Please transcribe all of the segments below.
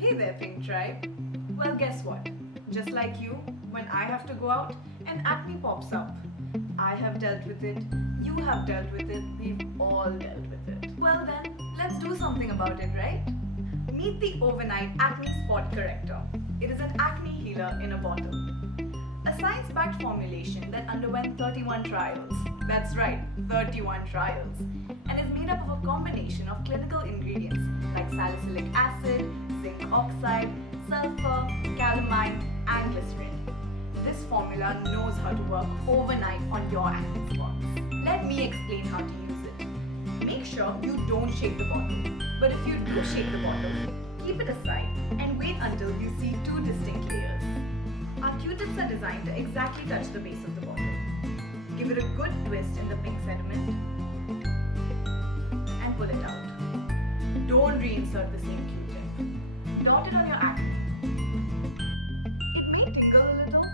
Hey there, Pink Tribe. Well, guess what? Just like you, when I have to go out and acne pops up, I have dealt with it, you have dealt with it, we've all dealt with it. Well then, let's do something about it, right? Meet the Overnight Acne Spot Corrector. It is an acne healer in a bottle. A science-backed formulation that underwent 31 trials. That's right, 31 trials. And is made up of a combination of clinical ingredients like salicylic acid, zinc oxide, sulfur, calamine, and glycerin. This formula knows how to work overnight on your acne spots. Let me explain how to use it. Make sure you don't shake the bottle. But if you do shake the bottle, keep it aside and wait until you see two distinct layers. Our QTips are designed to exactly touch the base of the bottle. Give it a good twist in the pink sediment and pull it out. Don't reinsert the same Q-tip. Dot it on your acne. It may tingle a little.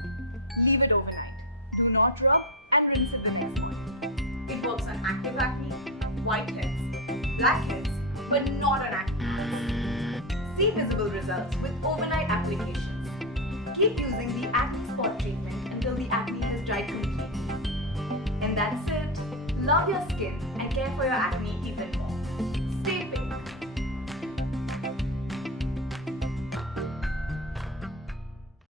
Leave it overnight. Do not rub and rinse it the next morning. It works on active acne, whiteheads, blackheads, but not on acne. See visible results with overnight applications. Keep using the acne spot treatment until the acne has dried completely. And that's it. Love your skin and care for your acne even more.